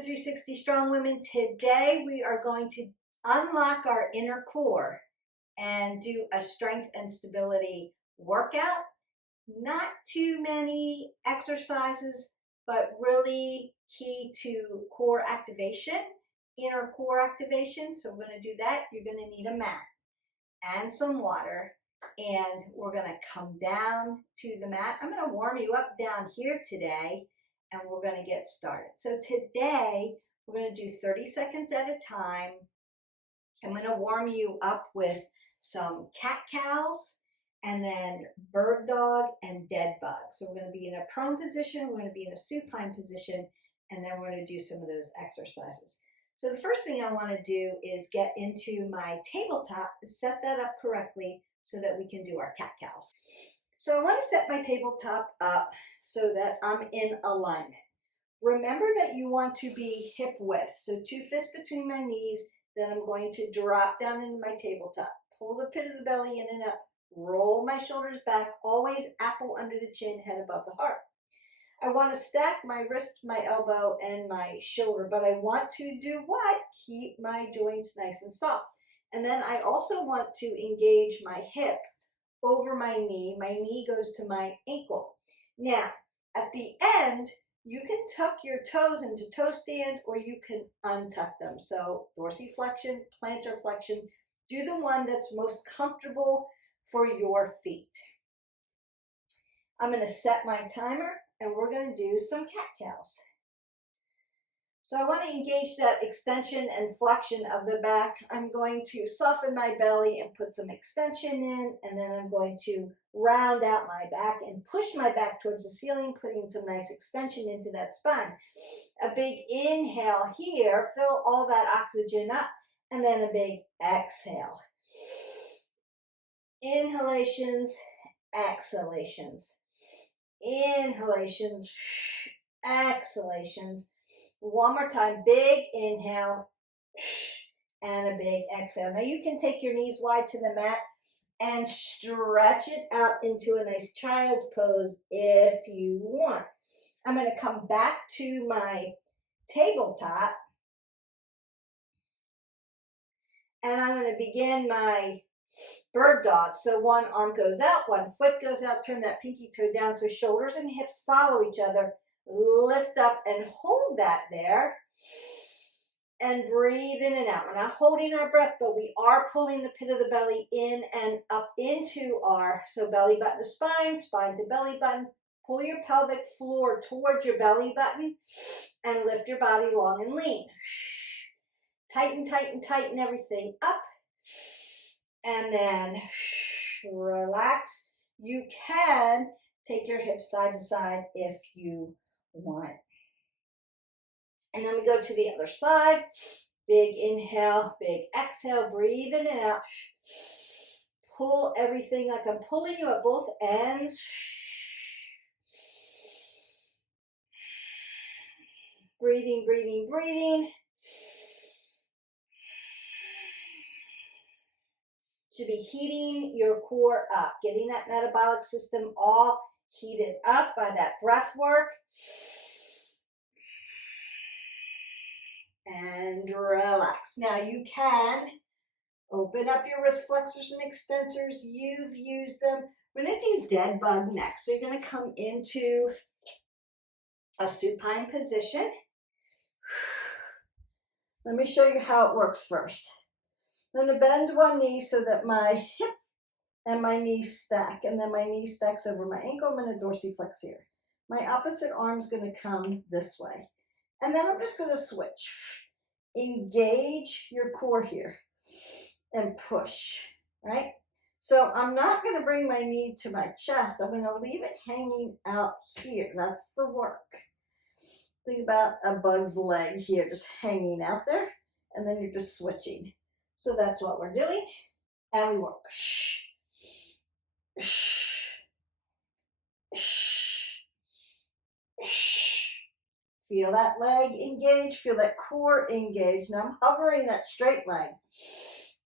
for 360 Strong Women. Today we are going to unlock our inner core and do a strength and stability workout. Not too many exercises, but really key to core activation, inner core activation. So we're going to do that. You're going to need a mat and some water, and we're going to come down to the mat. I'm going to warm you up down here today, and we're going to get started. So today we're going to do 30 seconds at a time. I'm going to warm you up with some cat-cows and then bird dog and dead bug. So we're going to be in a prone position, we're going to be in a supine position, and then we're going to do some of those exercises. So the first thing I want to do is get into my tabletop, set that up correctly so that we can do our cat-cows. So I want to set my tabletop up so that I'm in alignment. Remember that you want to be hip width, so 2 fists between my knees. Then I'm going to drop down into my tabletop, pull the pit of the belly in and up, roll my shoulders back, always apple under the chin, head above the heart. I want to stack my wrist, my elbow, and my shoulder, but I want to do what? Keep my joints nice and soft. And then I also want to engage my hip over my knee. My knee goes to my ankle. Now, at the end, you can tuck your toes into toe stand, or you can untuck them. So dorsiflexion, plantar flexion, do the one that's most comfortable for your feet. I'm going to set my timer, and we're going to do some cat-cows. So I want to engage that extension and flexion of the back. I'm going to soften my belly and put some extension in, and then I'm going to round out my back and push my back towards the ceiling, putting some nice extension into that spine. A big inhale here, fill all that oxygen up, and then a big exhale. Inhalations, exhalations. Inhalations, exhalations. One more time, big inhale and a big exhale. Now you can take your knees wide to the mat and stretch it out into a nice child's pose if you want. I'm going to come back to my tabletop, and I'm going to begin my bird dog. So one arm goes out, one foot goes out, turn that pinky toe down so shoulders and hips follow each other. Lift up and hold that there. And breathe in and out. We're not holding our breath, but we are pulling the pit of the belly in and up into our, so belly button to spine, spine to belly button. Pull your pelvic floor towards your belly button and lift your body long and lean. Tighten, tighten, tighten everything up. And then relax. You can take your hips side to side if you want. And then we go to the other side. Big inhale, big exhale. Breathe in and out. Pull everything like I'm pulling you at both ends. Breathing, breathing, breathing. Should be heating your core up, getting that metabolic system all heated up by that breath work. And relax. Now you can open up your wrist flexors and extensors. You've used them. We're going to do dead bug next. So you're going to come into a supine position. Let me show you how it works first. I'm going to bend one knee so that my hip and my knee stack, and then my knee stacks over my ankle. I'm going to dorsiflex here. My opposite arm is going to come this way. And then I'm just going to switch. Engage your core here and push, right? So I'm not going to bring my knee to my chest. I'm going to leave it hanging out here. That's the work. Think about a bug's leg here, just hanging out there. And then you're just switching. So that's what we're doing. And we work. Feel that leg engage, feel that core engage. Now I'm hovering that straight leg,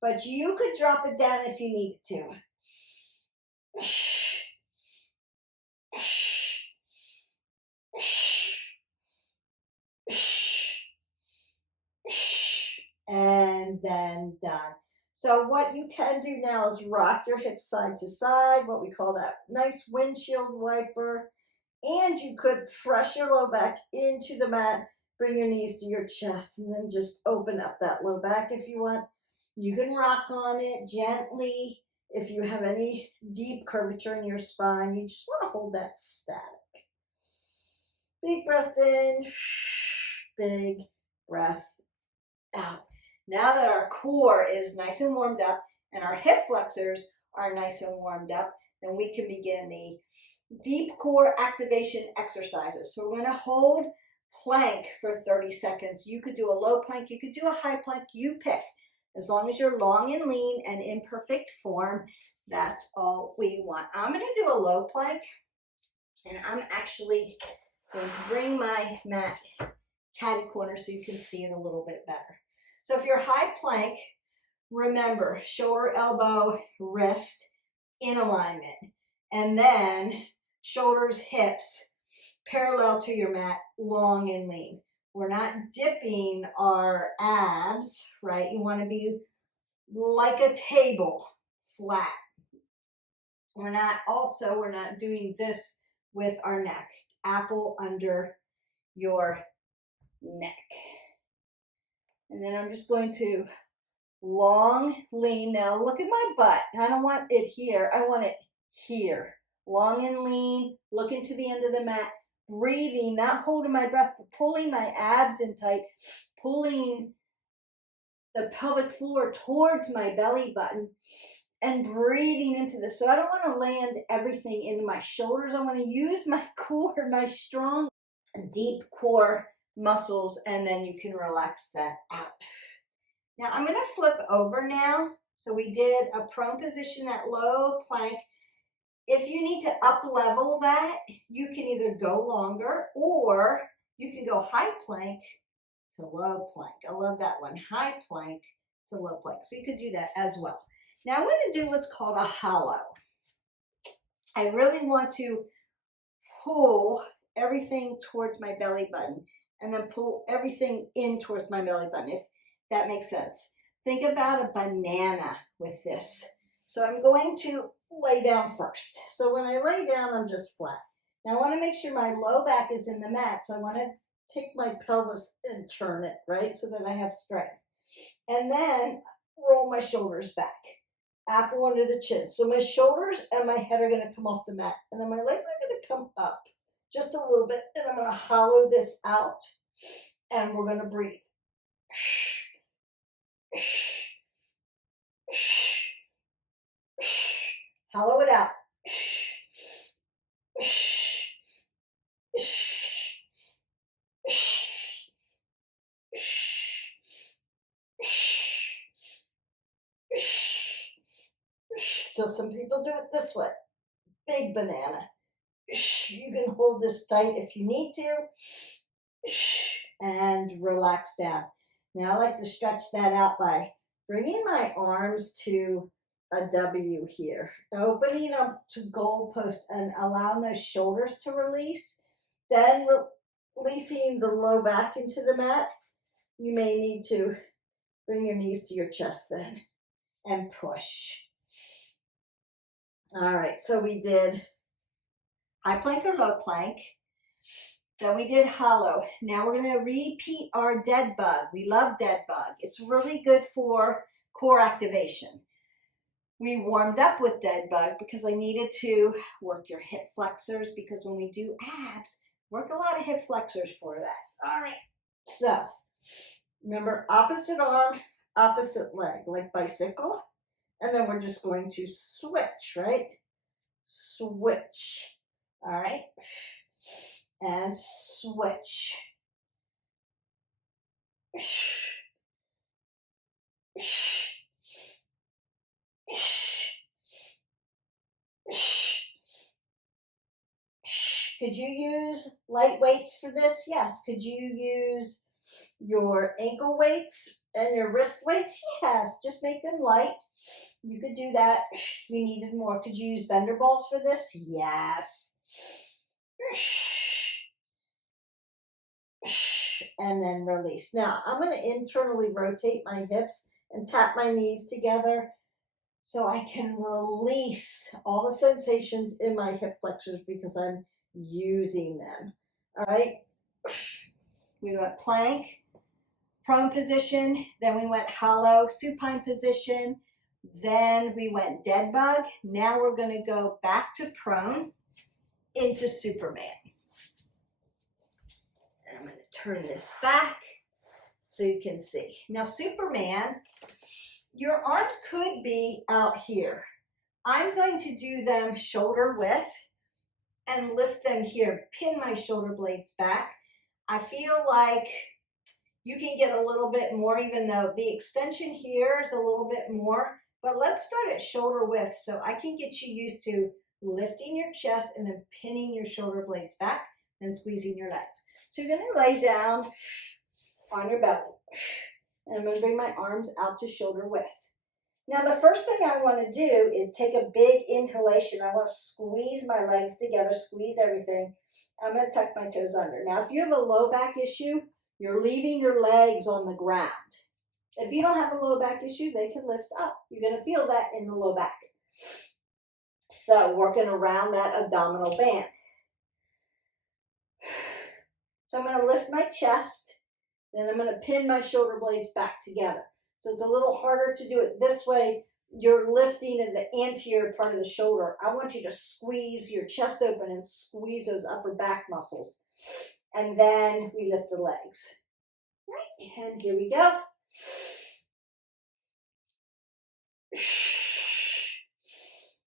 but you could drop it down if you needed to. then done. So what you can do now is rock your hips side to side, what we call that nice windshield wiper. And you could press your low back into the mat, bring your knees to your chest, and then just open up that low back if you want. You can rock on it gently. If you have any deep curvature in your spine, you just want to hold that static. Big breath in, big breath out. Now that our core is nice and warmed up and our hip flexors are nice and warmed up, then we can begin the deep core activation exercises. So we're going to hold plank for 30 seconds. You could do a low plank, you could do a high plank, you pick. As long as you're long and lean and in perfect form, that's all we want. I'm going to do a low plank, and I'm actually going to bring my mat catty corner so you can see it a little bit better. So if you're high plank, remember shoulder, elbow, wrist in alignment, and then shoulders, hips parallel to your mat, long and lean. We're not dipping our abs, right? You want to be like a table, flat. We're not doing this with our neck. Apple under your neck. And then I'm just going to long, lean. Now look at my butt. I don't want it here. I want it here. Long and lean, looking to the end of the mat, breathing, not holding my breath, but pulling my abs in tight, pulling the pelvic floor towards my belly button, and breathing into this. So I don't want to land everything into my shoulders. I want to use my core, my strong, deep core muscles, and then you can relax that out. Now I'm going to flip over now. So we did a prone position, that low plank. If you need to up level that, you can either go longer or you can go high plank to low plank. I love that one. High plank to low plank. So you could do that as well. Now I'm going to do what's called a hollow. I really want to pull everything towards my belly button and then pull everything in towards my belly button, if that makes sense. Think about a banana with this. So I'm going to lay down first. So when I lay down, I'm just flat. Now I want to make sure my low back is in the mat. So I want to take my pelvis and turn it, right? So that I have strength. And then roll my shoulders back. Apple under the chin. So my shoulders and my head are going to come off the mat. And then my legs are going to come up just a little bit. And I'm going to hollow this out. And we're going to breathe. Hollow it out. So some people do it this way. Big banana. You can hold this tight if you need to. And relax down. Now I like to stretch that out by bringing my arms to a W here, opening up to goalpost and allowing those shoulders to release, then releasing the low back into the mat. You may need to bring your knees to your chest then and push. All right, so we did high plank or low plank. Then we did hollow. Now we're going to repeat our dead bug. We love dead bug. It's really good for core activation. We warmed up with dead bug because I needed to work your hip flexors, because when we do abs, work a lot of hip flexors for that. All right. So remember, opposite arm, opposite leg, like bicycle. And then we're just going to switch, right? Switch. All right. And switch. Could you use light weights for this? Yes. Could you use your ankle weights and your wrist weights? Yes. Just make them light. You could do that if you needed more. Could you use bender balls for this? Yes. And then release. Now, I'm going to internally rotate my hips and tap my knees together so I can release all the sensations in my hip flexors because I'm using them. All right. We went plank, prone position, then we went hollow supine position, then we went dead bug. Now we're going to go back to prone into Superman. And I'm going to turn this back so you can see. Now Superman, your arms could be out here. I'm going to do them shoulder width and lift them here, pin my shoulder blades back. I feel like you can get a little bit more, even though the extension here is a little bit more, but let's start at shoulder width so I can get you used to lifting your chest and then pinning your shoulder blades back and squeezing your legs. So you're going to lay down on your belly, and I'm going to bring my arms out to shoulder width. Now the first thing I want to do is take a big inhalation. I want to squeeze my legs together, squeeze everything. I'm going to tuck my toes under. Now if you have a low back issue, you're leaving your legs on the ground. If you don't have a low back issue, they can lift up. You're going to feel that in the low back. So working around that abdominal band. So I'm going to lift my chest, then I'm going to pin my shoulder blades back together. So it's a little harder to do it this way. You're lifting in the anterior part of the shoulder. I want you to squeeze your chest open and squeeze those upper back muscles. And then we lift the legs. Right, and here we go.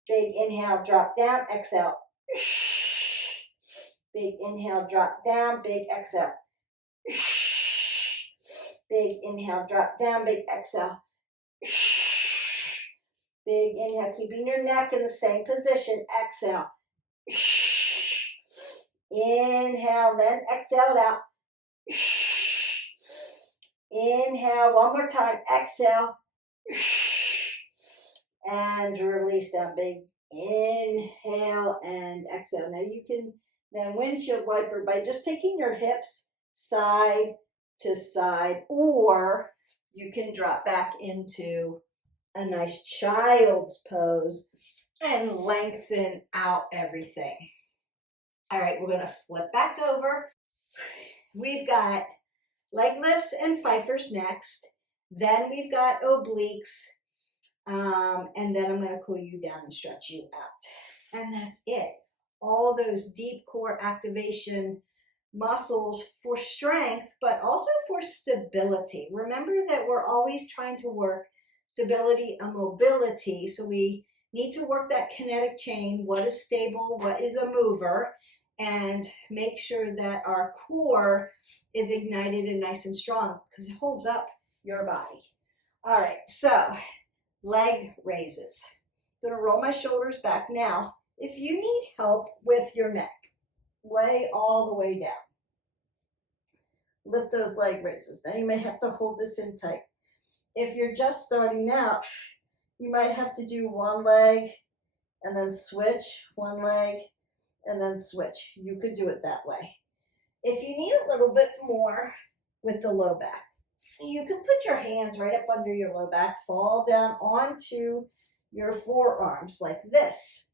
Big inhale, drop down, exhale. Big inhale, drop down, big exhale. Big inhale, drop down, big exhale. Big inhale, keeping your neck in the same position. Exhale. Inhale, then exhale it out. Inhale, one more time. Exhale. And release down. Big inhale and exhale. Now you can then windshield wiper by just taking your hips side to side, or you can drop back into a nice child's pose and lengthen out everything. All right, we're going to flip back over. We've got leg lifts and Pffifers next. Then we've got obliques. And then I'm going to cool you down and stretch you out. And that's it. All those deep core activation muscles for strength, but also for stability. Remember that we're always trying to work stability and mobility. So we need to work that kinetic chain. What is stable? What is a mover? And make sure that our core is ignited and nice and strong because it holds up your body. All right, so leg raises. I'm going to roll my shoulders back. Now, if you need help with your neck, lay all the way down. Lift those leg raises. Now you may have to hold this in tight. If you're just starting out, you might have to do one leg and then switch, one leg and then switch. You could do it that way. If you need a little bit more with the low back, you can put your hands right up under your low back, fall down onto your forearms like this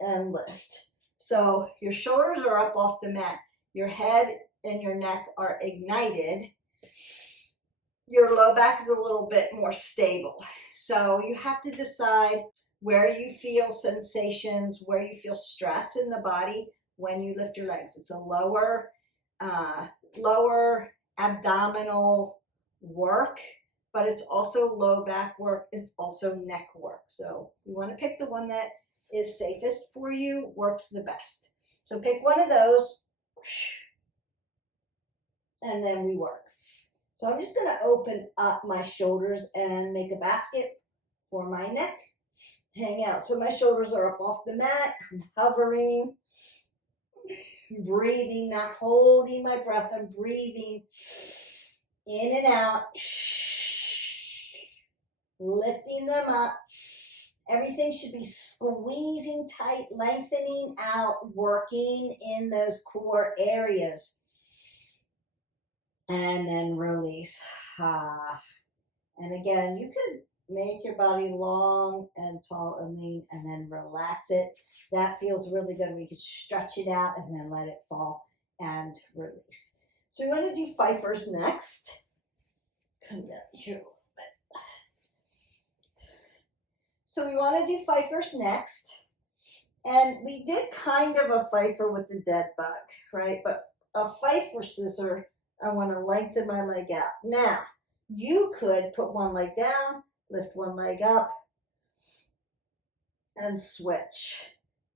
and lift. So your shoulders are up off the mat. Your head and your neck are ignited. Your low back is a little bit more stable. So you have to decide where you feel sensations, where you feel stress in the body when you lift your legs. It's a lower abdominal work, but it's also low back work. It's also neck work. So you want to pick the one that is safest for you, works the best. So pick one of those, and then we work. So I'm just going to open up my shoulders and make a basket for my neck. Hang out. So my shoulders are up off the mat. I'm hovering, breathing, not holding my breath. I'm breathing in and out, lifting them up. Everything should be squeezing tight, lengthening out, working in those core areas. And then release. And again, you could make your body long and tall and lean and then relax it. That feels really good. We could stretch it out and then let it fall and release. So we want to do Pffifers next. Come down here a little bit. So we want to do Pffifers next. And we did kind of a Pfiffer with the dead bug, right? But a Pfiffer scissor, I want to lengthen my leg out. Now, you could put one leg down, lift one leg up, and switch.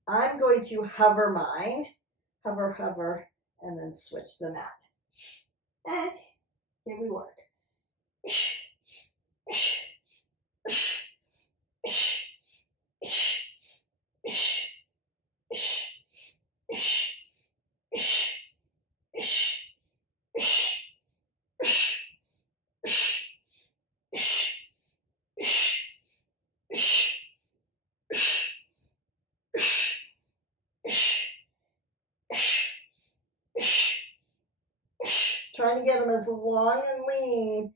I'm going to hover mine, hover, and then switch them out. And here we work. Trying to get them as long and lean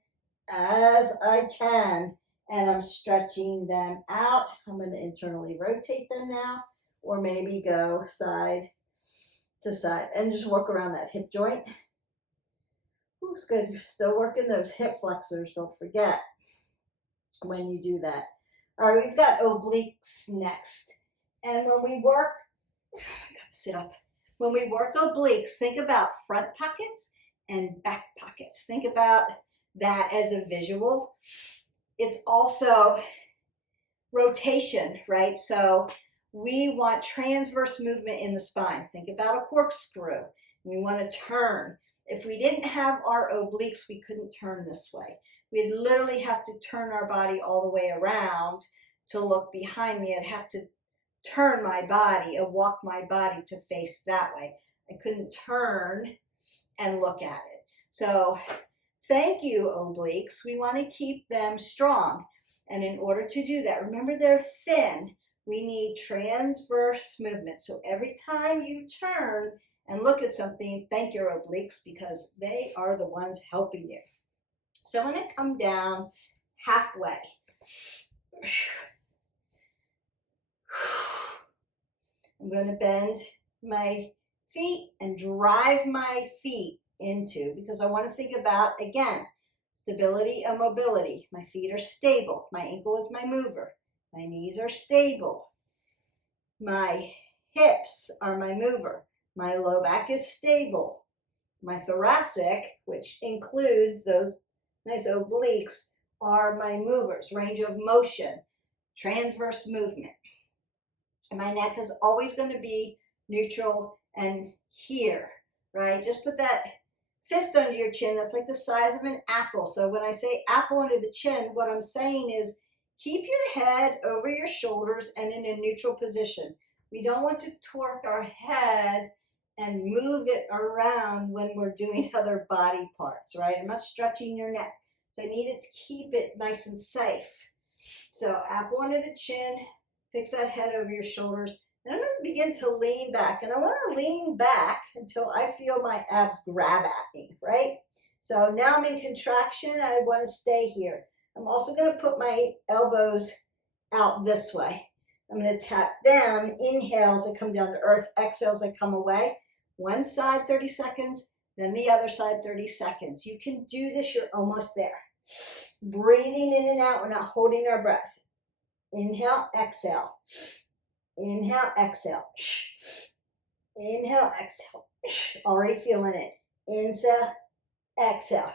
as I can, and I'm stretching them out. I'm going to internally rotate them now, or maybe go side to side and just work around that hip joint. Looks good. You're still working those hip flexors, don't forget when you do that. All right, we've got obliques next. And when we work, I gotta sit up. When we work obliques, think about front pockets and back pockets. Think about that as a visual. It's also rotation, right? So we want transverse movement in the spine. Think about a corkscrew. We want to turn. If we didn't have our obliques, we couldn't turn this way. We'd literally have to turn our body all the way around to look behind me. I'd have to turn my body and walk my body to face that way. I couldn't turn and look at it. So thank you, obliques. We want to keep them strong. And in order to do that, remember they're thin. We need transverse movement. So every time you turn and look at something, thank your obliques because they are the ones helping you. So I'm going to come down halfway. I'm going to bend my feet and drive my feet into, because I want to think about, again, stability and mobility. My feet are stable. My ankle is my mover. My knees are stable. My hips are my mover. My low back is stable. My thoracic, which includes those nice obliques, are my movers. Range of motion, transverse movement. And my neck is always going to be neutral and here, right? Just put that fist under your chin. That's like the size of an apple. So when I say apple under the chin, what I'm saying is keep your head over your shoulders and in a neutral position. We don't want to torque our head and move it around when we're doing other body parts, right? I'm not stretching your neck. So I need it to keep it nice and safe. So apple under the chin, fix that head over your shoulders. And I'm going to begin to lean back. And I want to lean back until I feel my abs grab at me, right? So now I'm in contraction and I want to stay here. I'm also going to put my elbows out this way. I'm going to tap down, inhale as I come down to earth, exhale as I come away. One side 30 seconds, then the other side 30 seconds. You can do this, you're almost there. Breathing in and out, we're not holding our breath. Inhale, exhale. Inhale, exhale. Inhale, exhale. Already feeling it. Inhale, exhale.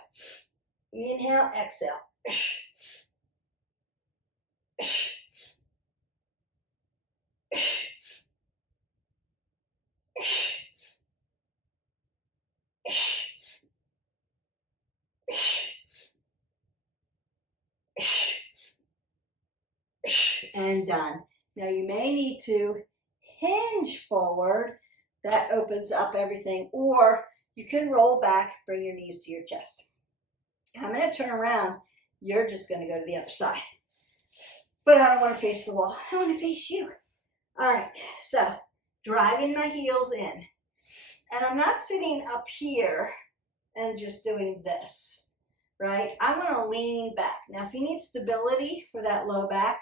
Inhale, exhale. And done. Now you may need to hinge forward. That opens up everything. Or you can roll back, bring your knees to your chest. I'm going to turn around. You're just going to go to the other side. But I don't want to face the wall. I want to face you. All right. So driving my heels in. And I'm not sitting up here and just doing this. right? I want to lean back. Now, if you need stability for that low back,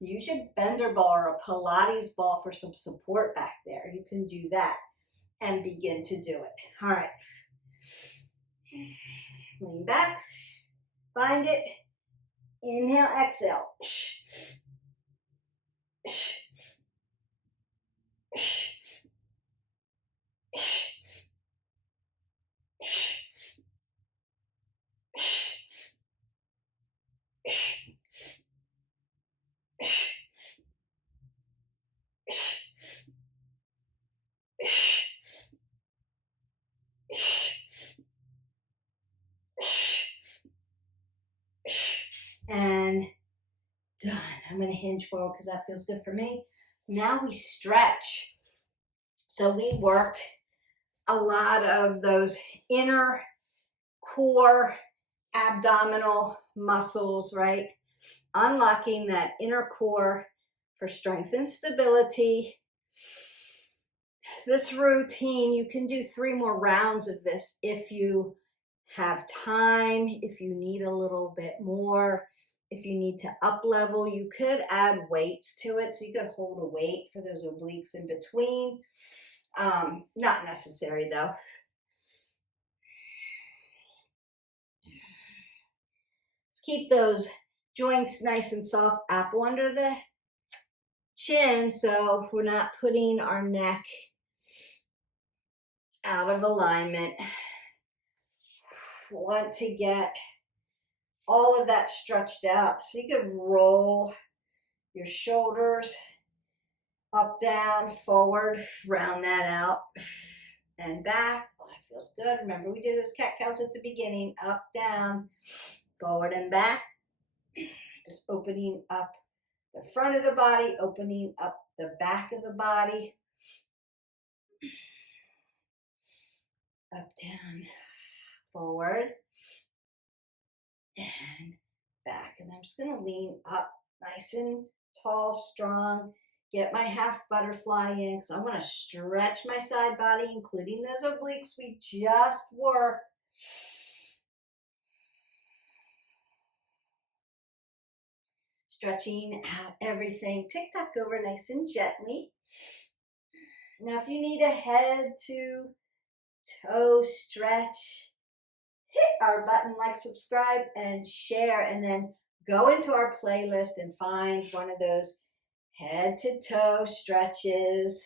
use your bender ball or a Pilates ball for some support back there. You can do that and begin to do it. All right. Lean back. Find it. Inhale, exhale. And done. I'm going to hinge forward because that feels good for me. Now we stretch. So we worked a lot of those inner core abdominal muscles, right? Unlocking that inner core for strength and stability. This routine, you can do 3 more rounds of this if you have time, if you need a little bit more, if you need to up level. You could add weights to it, so you could hold a weight for those obliques in between. Not necessary though. Let's keep those joints nice and soft, apple under the chin, so we're not putting our neck out of alignment. Want to get all of that stretched out. So you could roll your shoulders up, down, forward, round that out, and back. Oh, that feels good. Remember, we did those cat-cows at the beginning. Up, down, forward, and back. Just opening up the front of the body, opening up the back of the body. Up, down, forward, and back. And I'm just going to lean up nice and tall, strong. Get my half butterfly in because I want to stretch my side body, including those obliques we just worked. Stretching out everything. Tick-tock over nice and gently. Now, if you need a head to toe stretch, hit our button, like, subscribe, and share, and then go into our playlist and find one of those head to toe stretches.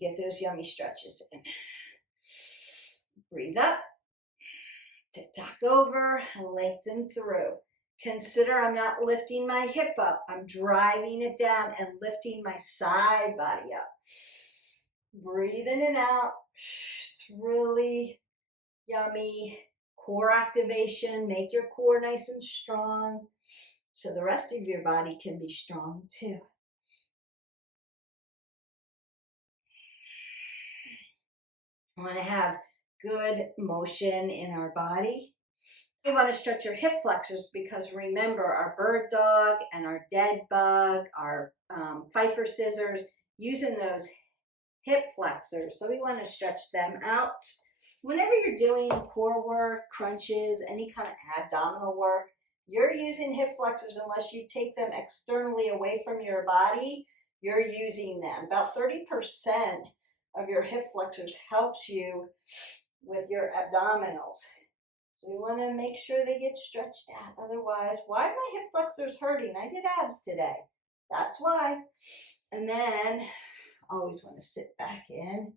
Get those yummy stretches in. Breathe up, tick-tock over, lengthen through. Consider I'm not lifting my hip up. I'm driving it down and lifting my side body up. Breathe in and out. It's really yummy. Core activation. Make your core nice and strong so the rest of your body can be strong too. I want to have good motion in our body. We want to stretch your hip flexors because remember, our bird dog and our dead bug, our Pfiffer scissors, using those hip flexors. So we want to stretch them out. Whenever you're doing core work, crunches, any kind of abdominal work, you're using hip flexors unless you take them externally away from your body. You're using them. About 30% of your hip flexors helps you with your abdominals. So we want to make sure they get stretched out. Otherwise, why are my hip flexors hurting? I did abs today. That's why. And then always want to sit back in.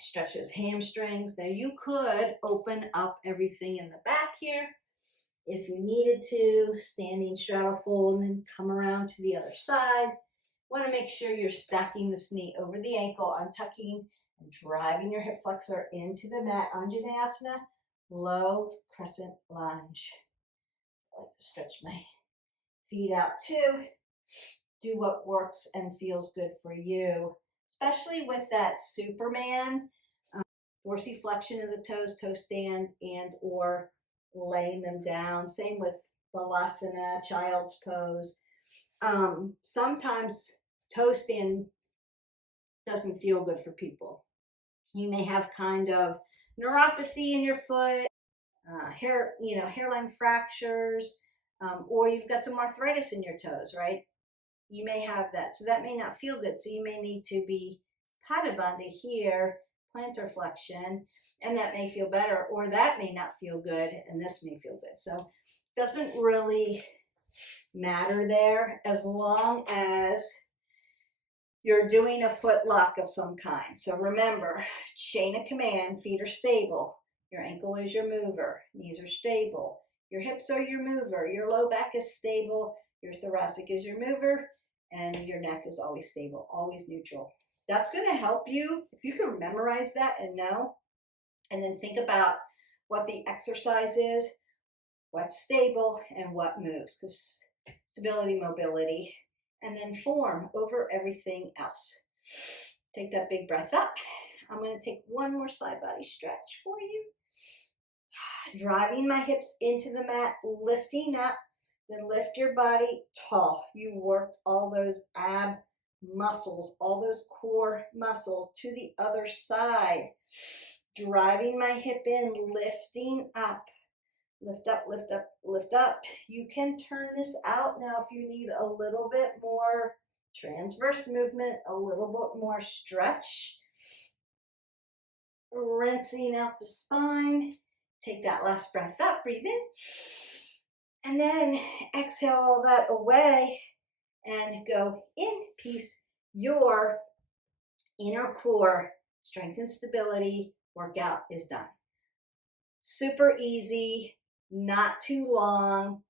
Stretch those hamstrings. Now you could open up everything in the back here if you needed to, standing straddle fold and then come around to the other side. Want to make sure you're stacking this knee over the ankle, untucking and driving your hip flexor into the mat. Anjaneyasana, low crescent lunge. I like to stretch my feet out too. Do what works and feels good for you, especially with that Superman, dorsiflexion of the toes, toe stand, and or laying them down. Same with Balasana, child's pose. Sometimes toe stand doesn't feel good for people. You may have kind of neuropathy in your foot, hairline fractures, or you've got some arthritis in your toes, right? You may have that. So that may not feel good. So you may need to be Pada Bandha here, plantar flexion, and that may feel better, or that may not feel good, and this may feel good. So it doesn't really matter there as long as you're doing a foot lock of some kind. So remember, chain of command, feet are stable. Your ankle is your mover. Knees are stable. Your hips are your mover. Your low back is stable. Your thoracic is your mover. And your neck is always stable, always neutral. That's going to help you if you can memorize that and know, and then think about what the exercise is, what's stable, and what moves, because stability, mobility, and then form over everything else. Take that big breath up. I'm going to take one more side body stretch for you. Driving my hips into the mat, lifting up, then lift your body tall. You worked all those ab muscles, all those core muscles to the other side. Driving my hip in, lifting up. Lift up, lift up, lift up. You can turn this out now if you need a little bit more transverse movement, a little bit more stretch. Rinsing out the spine. Take that last breath up, breathe in. And then exhale all that away and go in peace. Your inner core strength and stability workout is done. Super easy. Not too long,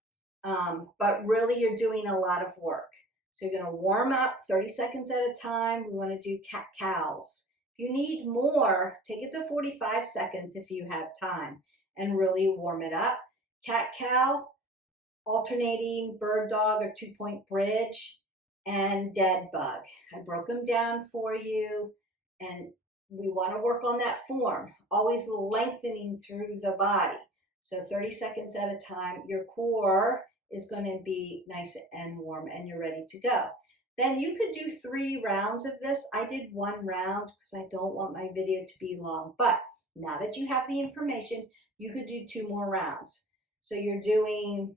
but really you're doing a lot of work. So you're going to warm up 30 seconds at a time. We want to do cat-cows. If you need more, take it to 45 seconds if you have time and really warm it up. Cat-cow, alternating bird dog or 2-point bridge, and dead bug. I broke them down for you, and we want to work on that form, always lengthening through the body. So 30 seconds at a time, your core is going to be nice and warm and you're ready to go. Then you could do 3 rounds of this. I did 1 round because I don't want my video to be long. But now that you have the information, you could do 2 more rounds. So you're doing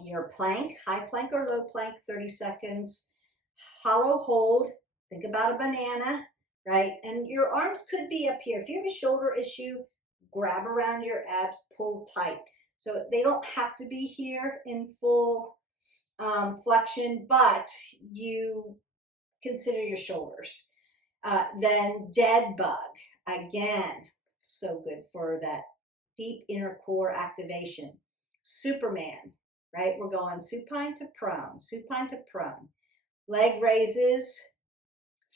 your plank, high plank or low plank, 30 seconds. Hollow hold, think about a banana, right? And your arms could be up here. If you have a shoulder issue, grab around your abs, pull tight. So they don't have to be here in full flexion, but you consider your shoulders. Then dead bug, again, so good for that deep inner core activation. Superman, right? We're going supine to prone, supine to prone. Leg raises,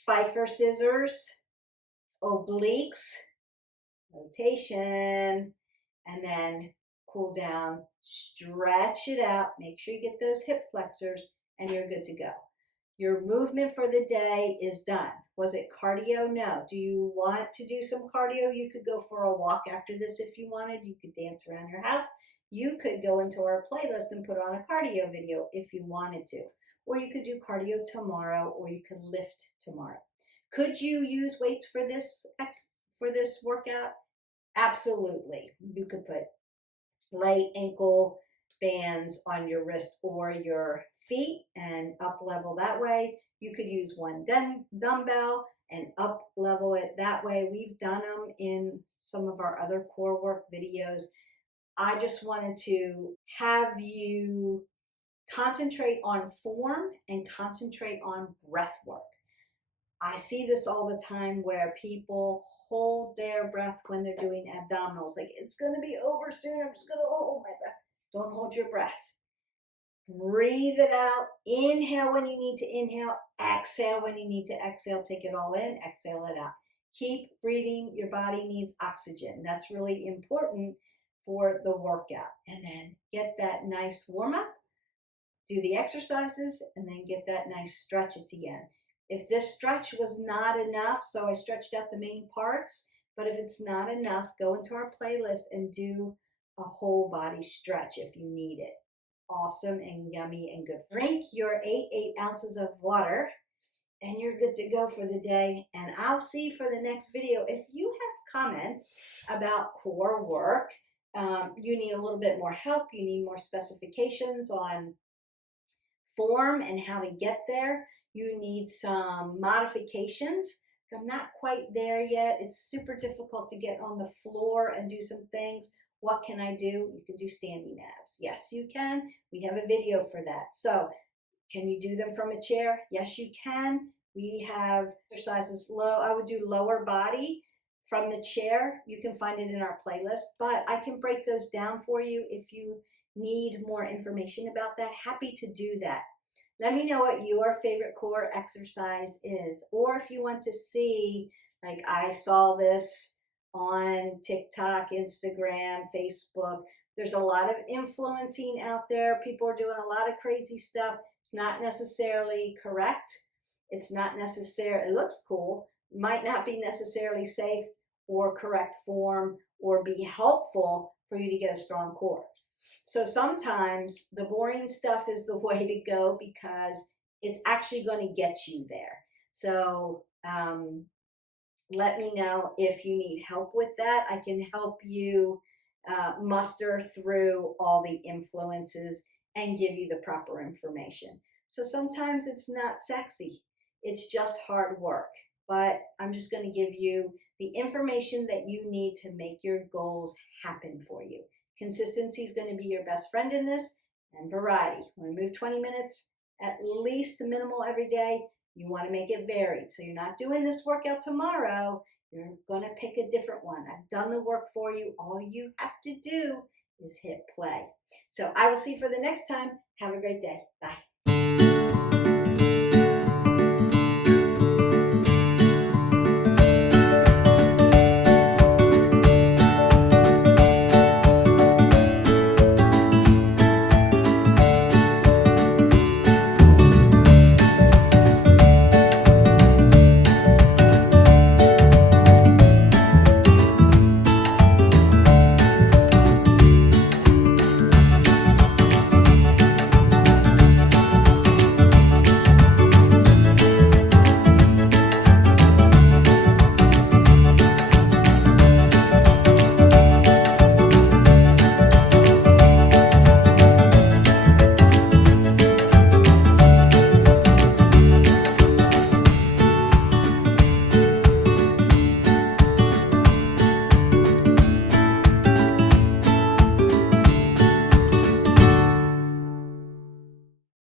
Pfiffer scissors, obliques, rotation, and then cool down, stretch it out, make sure you get those hip flexors, and you're good to go. Your movement for the day is done. Was it cardio? No. Do you want to do some cardio? You could go for a walk after this if you wanted. You could dance around your house. You could go into our playlist and put on a cardio video if you wanted to. Or you could do cardio tomorrow, or you could lift tomorrow. Could you use weights for this workout? Absolutely. You could put light ankle bands on your wrist or your feet and up level that way. You could use one dumbbell and up level it that way. We've done them in some of our other core work videos. I just wanted to have you concentrate on form and concentrate on breath work. I see this all the time where people hold their breath when they're doing abdominals. Like, it's going to be over soon. I'm just going to hold my breath. Don't hold your breath. Breathe it out. Inhale when you need to inhale. Exhale when you need to exhale. Take it all in. Exhale it out. Keep breathing. Your body needs oxygen. That's really important for the workout. And then get that nice warm up. Do the exercises and then get that nice stretch it again. If this stretch was not enough, so I stretched out the main parts, but if it's not enough, go into our playlist and do a whole body stretch if you need it. Awesome and yummy and good. Drink your 8 ounces of water and you're good to go for the day. And I'll see you for the next video. If you have comments about core work, you need a little bit more help, you need more specifications on form and how to get there, you need some modifications. I'm not quite there yet. It's super difficult to get on the floor and do some things. What can I do? You can do standing abs. Yes, you can. We have a video for that. So can you do them from a chair? Yes, you can. We have exercises I would do lower body from the chair. You can find it in our playlist, but I can break those down for you if you need more information about that. Happy to do that. Let me know what your favorite core exercise is, or if you want to see, like I saw this on TikTok, Instagram, Facebook. There's a lot of influencing out there. People are doing a lot of crazy stuff. It's not necessarily correct. It's not necessarily, it looks cool, might not be necessarily safe or correct form or be helpful for you to get a strong core. So sometimes the boring stuff is the way to go because it's actually going to get you there. So let me know if you need help with that. I can help you muster through all the influences and give you the proper information. So sometimes it's not sexy. It's just hard work. But I'm just going to give you the information that you need to make your goals happen for you. Consistency is going to be your best friend in this, and variety. When we move 20 minutes at least minimal every day, you want to make it varied. So you're not doing this workout tomorrow. You're going to pick a different one. I've done the work for you. All you have to do is hit play. So I will see you for the next time. Have a great day. Bye.